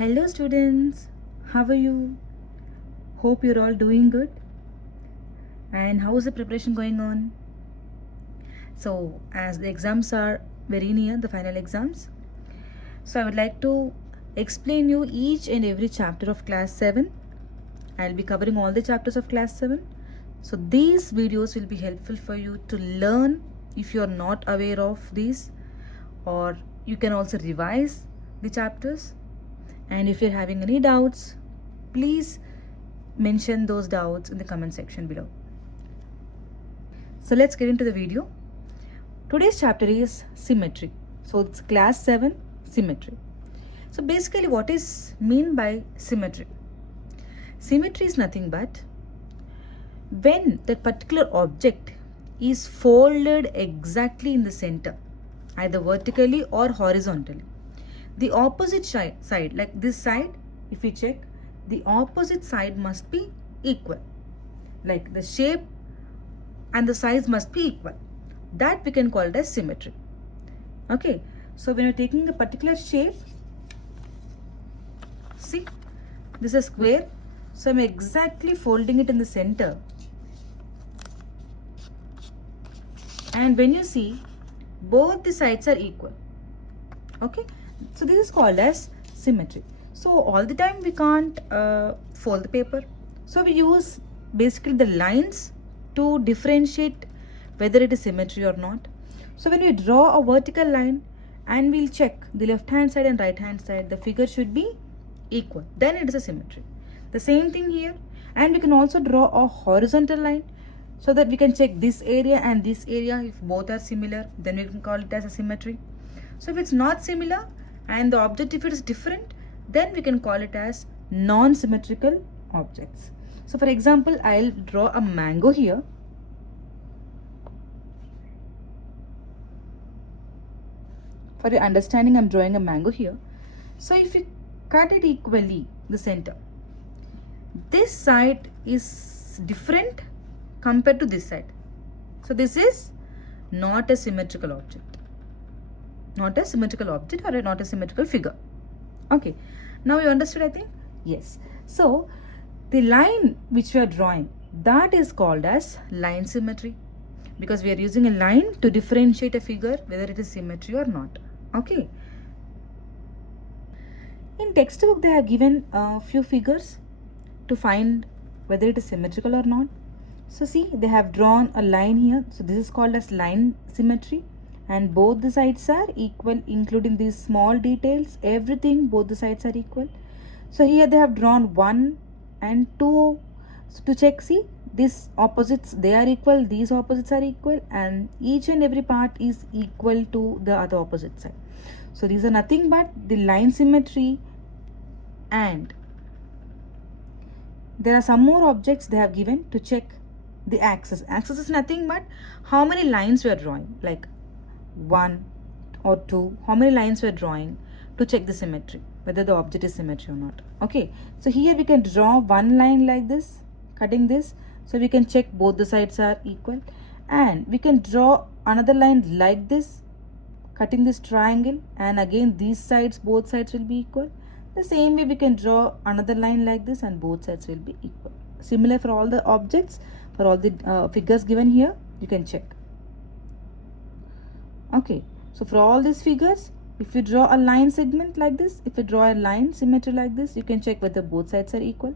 Hello students, how are you? Hope you're all doing good. And how is the preparation going on? So, as the exams are very near, the final exams, so I would like to explain you each and every chapter of class 7. I'll be covering all the chapters of class 7. So these videos will be helpful for you to learn if you're not aware of these, or you can also revise the chapters. And if you're having any doubts, please mention those doubts in the comment section below. So let's get into the video. Today's chapter is symmetry. So it's class 7 symmetry. So basically what is mean by symmetry? Symmetry is nothing but when that particular object is folded exactly in the center, either vertically or horizontally. The opposite side, like this side, if we check, the opposite side must be equal. Like the shape and the size must be equal. That we can call it as symmetry. Okay, so when you're taking a particular shape, see, this is a square, so I'm exactly folding it in the center. And when you see, both the sides are equal. Okay, so this is called as symmetry. So all the time we can't fold the paper. So we use basically the lines to differentiate whether it is symmetry or not. So when we draw a vertical line and we'll check the left hand side and right hand side, the figure should be equal. Then it is a symmetry. The same thing here. And we can also draw a horizontal line so that we can check this area and this area. If both are similar, then we can call it as a symmetry. So if it's not similar and the object, if it is different, then we can call it as non-symmetrical objects. So for example, I'll draw a mango here. For your understanding, I'm drawing a mango here. So if you cut it equally, the center, this side is different compared to this side. So this is not a symmetrical object. Not a symmetrical object or not a symmetrical figure. Okay, now you understood, I think? Yes. So the line which we are drawing, that is called as line symmetry, because we are using a line to differentiate a figure whether it is symmetry or not. Okay. In textbook, they have given a few figures to find whether it is symmetrical or not. So see, they have drawn a line here. So this is called as line symmetry. And both the sides are equal, including these small details. Everything, both the sides are equal. So here they have drawn 1 and 2. So to check, see, these opposites, they are equal, these opposites are equal, and each and every part is equal to the other opposite side. So these are nothing but the line symmetry. And there are some more objects they have given to check the axis. Axis is nothing but how many lines we are drawing, like 1 or 2, how many lines we are drawing to check the symmetry, whether the object is symmetry or not. Okay, so here we can draw one line like this, cutting this, so we can check both the sides are equal. And we can draw another line like this, cutting this triangle, and again these sides, both sides will be equal. The same way we can draw another line like this and both sides will be equal. Similar for all the objects, for all the figures given here, you can check. Okay, so for all these figures, if you draw a line segment like this, if you draw a line symmetry like this, you can check whether both sides are equal.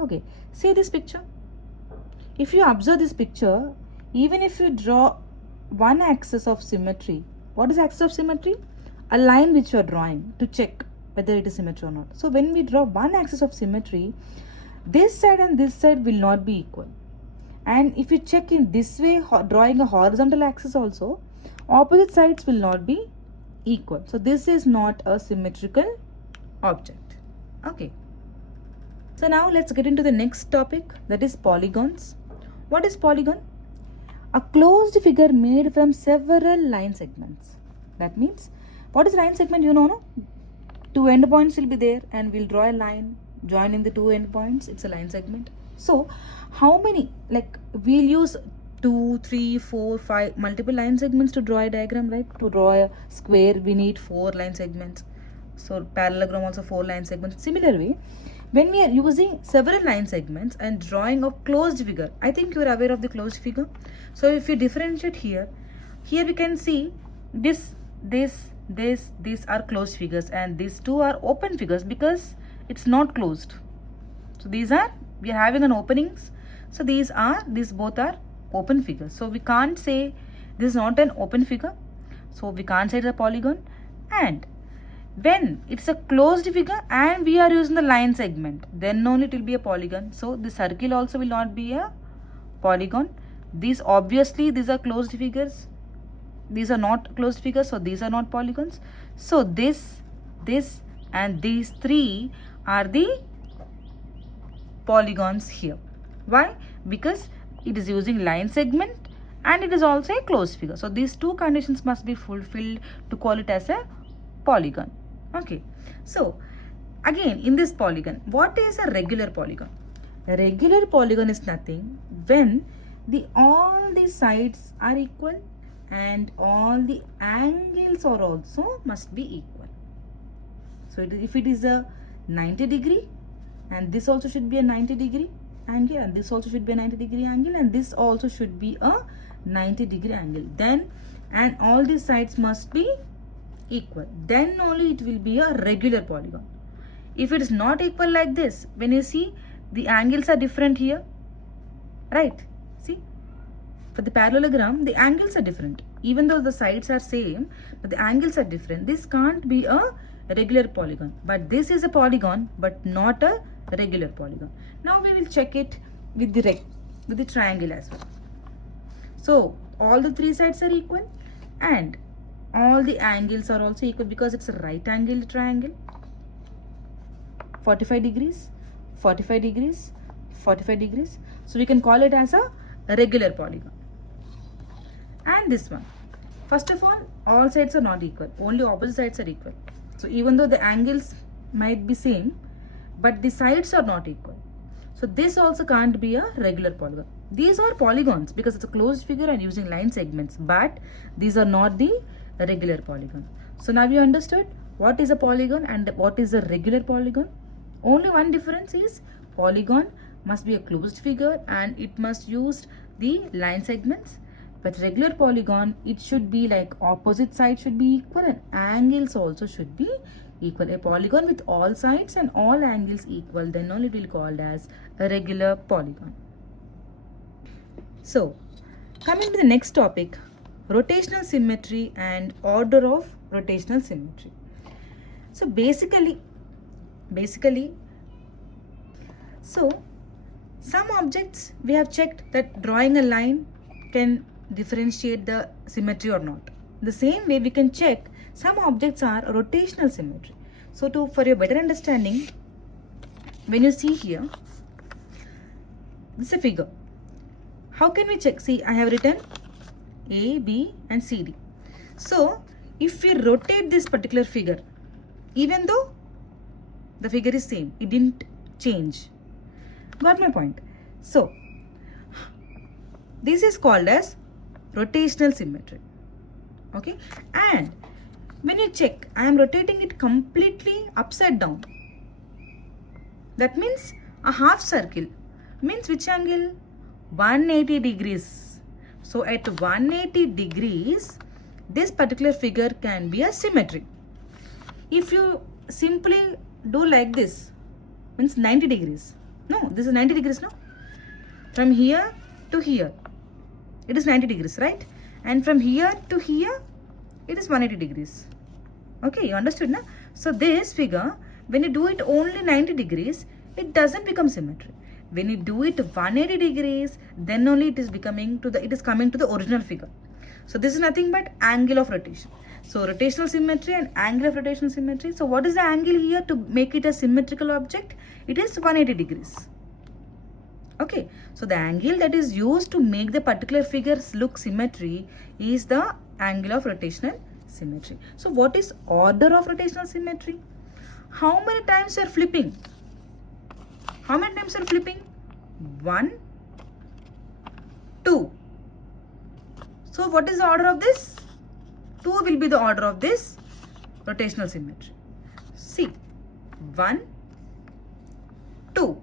Okay, see this picture. If you observe this picture, even if you draw one axis of symmetry, what is axis of symmetry? A line which you are drawing to check whether it is symmetry or not. So when we draw one axis of symmetry, this side and this side will not be equal. And if you check in this way, drawing a horizontal axis also, opposite sides will not be equal. So this is not a symmetrical object. Okay. So now let's get into the next topic, that is polygons. What is polygon? A closed figure made from several line segments. That means, what is line segment? You know, no? Two end points will be there and we'll draw a line joining the two end points. It's a line segment. So how many, like we'll use 2, 3, 4, 5 multiple line segments to draw a diagram, right? To draw a square we need 4 line segments. So parallelogram also 4 line segments. Similar way, when we are using several line segments and drawing a closed figure, I think you are aware of the closed figure. So if you differentiate here we can see these are closed figures and these two are open figures because it's not closed. So we are having an openings. So these both are open figures. So we can't say this is not an open figure. So we can't say it's a polygon. And when it's a closed figure and we are using the line segment, then only it will be a polygon. So the circle also will not be a polygon. These obviously these are closed figures. These are not closed figures, so these are not polygons. So this and these three are the polygons here. Why? Because it is using line segment and it is also a closed figure. So these two conditions must be fulfilled to call it as a polygon. Okay. So again, in this polygon, what is a regular polygon? A regular polygon is nothing when all the sides are equal and all the angles are also must be equal. So if it is a 90 degree and this also should be a 90 degree angle and this also should be a 90 degree angle and this also should be a 90 degree angle, then and all these sides must be equal, then only it will be a regular polygon. If it is not equal like this, when you see the angles are different here, right? See, for the parallelogram the angles are different, even though the sides are same, but the angles are different. This can't be a regular polygon, but this is a polygon but not a regular polygon. Now we will check it with the triangle as well. So all the three sides are equal and all the angles are also equal because it's a right angle triangle. 45 degrees, 45 degrees, 45 degrees. So we can call it as a regular polygon. And this one, first of all sides are not equal, only opposite sides are equal. So even though the angles might be same, but the sides are not equal. So this also can't be a regular polygon. These are polygons because it's a closed figure and using line segments, but these are not the regular polygon. So now you understood what is a polygon and what is a regular polygon. Only one difference is polygon must be a closed figure and it must use the line segments. But regular polygon, it should be like opposite sides should be equal and angles also should be equal. A polygon with all sides and all angles equal, then only it will be called as a regular polygon. So coming to the next topic, rotational symmetry and order of rotational symmetry. So basically so some objects we have checked that drawing a line can differentiate the symmetry or not. The same way we can check some objects are rotational symmetry. So for your better understanding, when you see here, this is a figure. How can we check? See, I have written A, B and C, D. So if we rotate this particular figure, even though the figure is same, it didn't change. Got my point? So this is called as rotational symmetry. Okay, and when you check, I am rotating it completely upside down. That means a half circle means which angle? 180 degrees. So at 180 degrees, this particular figure can be a symmetry. If you simply do like this, means 90 degrees. No, this is 90 degrees, no? From here to here, it is 90 degrees, right? And from here to here, it is 180 degrees. Okay, you understood, na? So this figure, when you do it only 90 degrees, it doesn't become symmetry. When you do it 180 degrees, then only it is coming to the original figure. So this is nothing but angle of rotation. So rotational symmetry and angle of rotational symmetry. So what is the angle here to make it a symmetrical object? It is 180 degrees. Okay, so the angle that is used to make the particular figures look symmetry is the angle of rotational symmetry. So what is order of rotational symmetry? How many times you are flipping? How many times you are flipping? 1, 2. So what is the order of this? 2 will be the order of this rotational symmetry. 1, 2.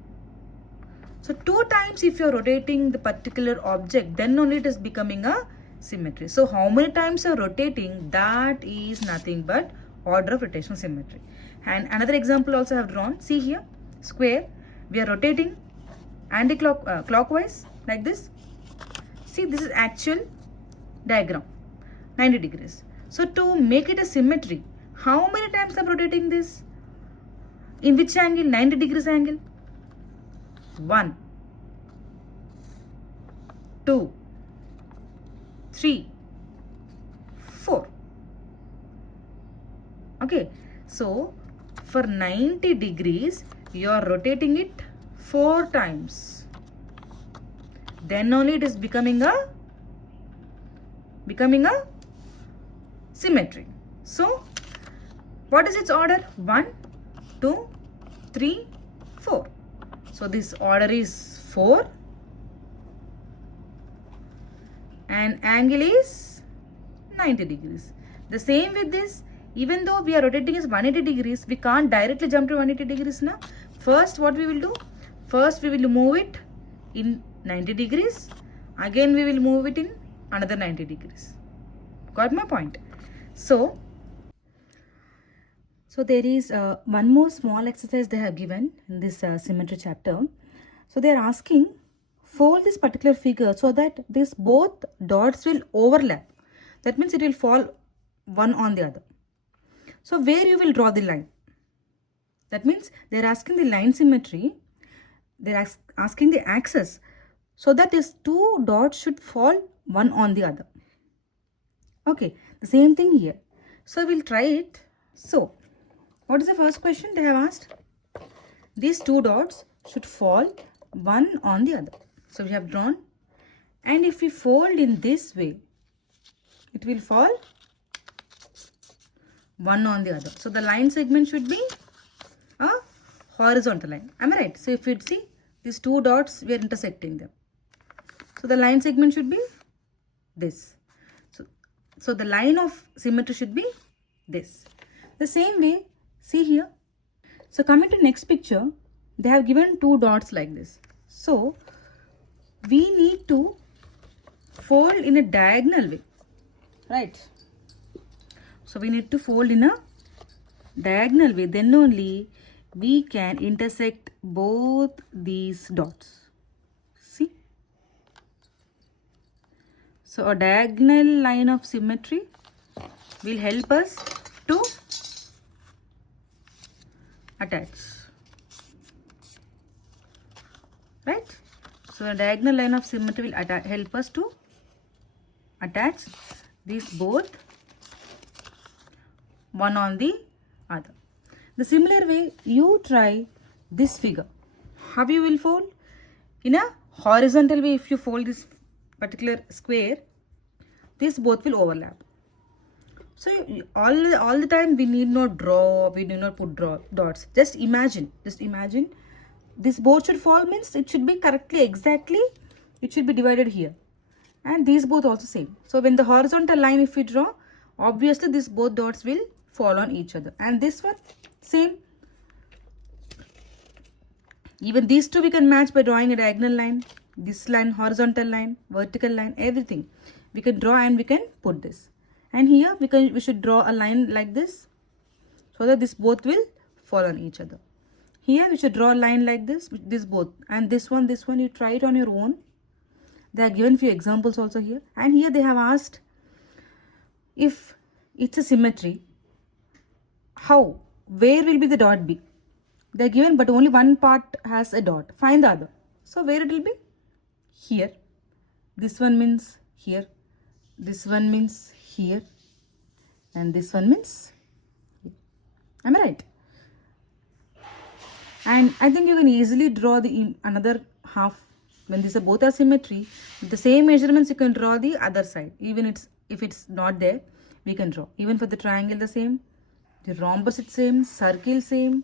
So 2 times if you're rotating the particular object, then only it is becoming a symmetry. So how many times you're rotating, that is nothing but order of rotational symmetry. And another example also I have drawn. See here, square. We are rotating clockwise like this. See, this is actual diagram, 90 degrees. So to make it a symmetry, how many times I'm rotating this? In which angle? 90 degrees angle. 1, 2, 3, 4. Okay, so for 90 degrees you are rotating it 4 times. Then only it is becoming a symmetry. So what is its order? 1, 2, 3, 4. So this order is 4 and angle is 90 degrees. The same with this, even though we are rotating is 180 degrees, we can't directly jump to 180 degrees now. First what we will do? First we will move it in 90 degrees. Again we will move it in another 90 degrees. Got my point? So there is one more small exercise they have given in this symmetry chapter. So they are asking, fold this particular figure so that this both dots will overlap. That means it will fall one on the other. So where you will draw the line? That means they are asking the line symmetry. They are asking the axis so that these two dots should fall one on the other. Okay, the same thing here. So we'll try it. So what is the first question they have asked? These two dots should fall one on the other. So we have drawn, and if we fold in this way, it will fall one on the other. So the line segment should be a horizontal line. Am I right? So if you see these two dots, we are intersecting them. So the line segment should be this. So the line of symmetry should be this. The same way, see here. So coming to next picture, they have given two dots like this. So we need to fold in a diagonal way, right? So we need to fold in a diagonal way. Then only we can intersect both these dots. See? So a diagonal line of symmetry will help us to attach, right? So a diagonal line of symmetry will help us to attach these both one on the other. The similar way, you try this figure. How you will fold? In a horizontal way, if you fold this particular square, these both will overlap. So all the time we need not draw, we need not put dots. Just imagine this both should fall, means it should be correctly, exactly, it should be divided here. And these both also same. So when the horizontal line if we draw, obviously these both dots will fall on each other. And this one, same. Even these two we can match by drawing a diagonal line. This line, horizontal line, vertical line, everything we can draw and we can put this. And here we should draw a line like this so that this both will fall on each other. Here we should draw a line like this both, and this one you try it on your own. They are given few examples also here, and here they have asked if it's a symmetry, where will be the dot be? They are given, but only one part has a dot. Find the other. So where it will be? Here. This one means here. This one means here. And this one means here. Am I right? And I think you can easily draw the another half. When these are both are symmetry, with the same measurements you can draw the other side. Even if it's not there, we can draw. Even for the triangle the same, the rhombus is same, circle same,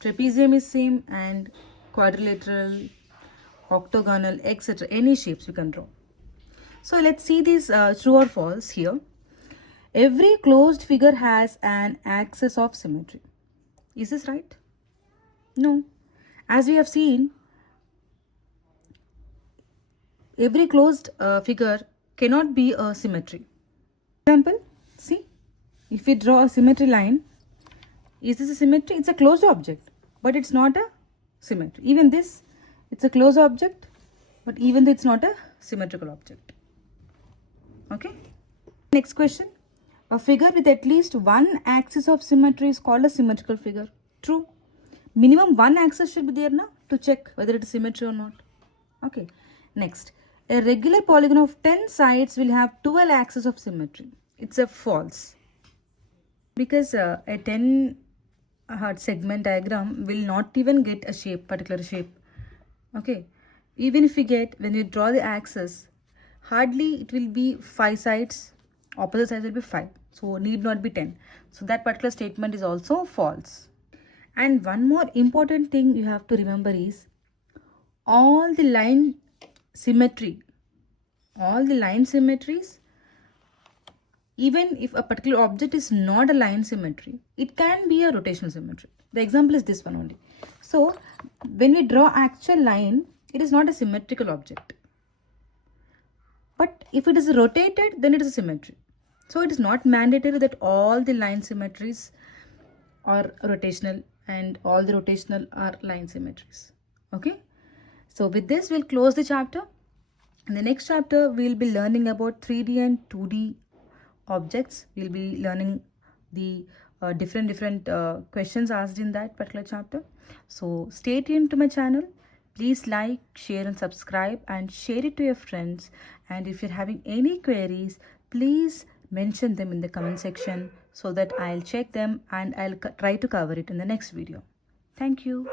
trapezium is same, and quadrilateral, octagonal, etc. Any shapes you can draw. So let's see these true or false here. Every closed figure has an axis of symmetry. Is this right? No. As we have seen, every closed figure cannot be a symmetry. Example, see, if we draw a symmetry line, is this a symmetry? It's a closed object, but it's not a symmetry. Even this, it's a closed object, but even though it's not a symmetrical object. Okay. Next question. A figure with at least one axis of symmetry is called a symmetrical figure. True. Minimum one axis should be there now to check whether it is symmetry or not. Okay. Next. A regular polygon of 10 sides will have 12 axes of symmetry. It's a false. Because a 10 segment diagram will not even get a shape, particular shape. Okay. Even if we get, when you draw the axis, hardly it will be 5 sides, opposite sides will be 5. So need not be 10. So that particular statement is also false. And one more important thing you have to remember is all the line symmetries, even if a particular object is not a line symmetry, it can be a rotational symmetry. The example is this one only. So when we draw actual line, it is not a symmetrical object. But if it is rotated, then it is a symmetry. So it is not mandatory that all the line symmetries are rotational and all the rotational are line symmetries. Okay. So with this, we'll close the chapter. In the next chapter, we'll be learning about 3D and 2D objects. We'll be learning the different questions asked in that particular chapter. So stay tuned to my channel. Please like, share and subscribe and share it to your friends. And if you're having any queries, please mention them in the comment section so that I'll check them and I'll try to cover it in the next video. Thank you.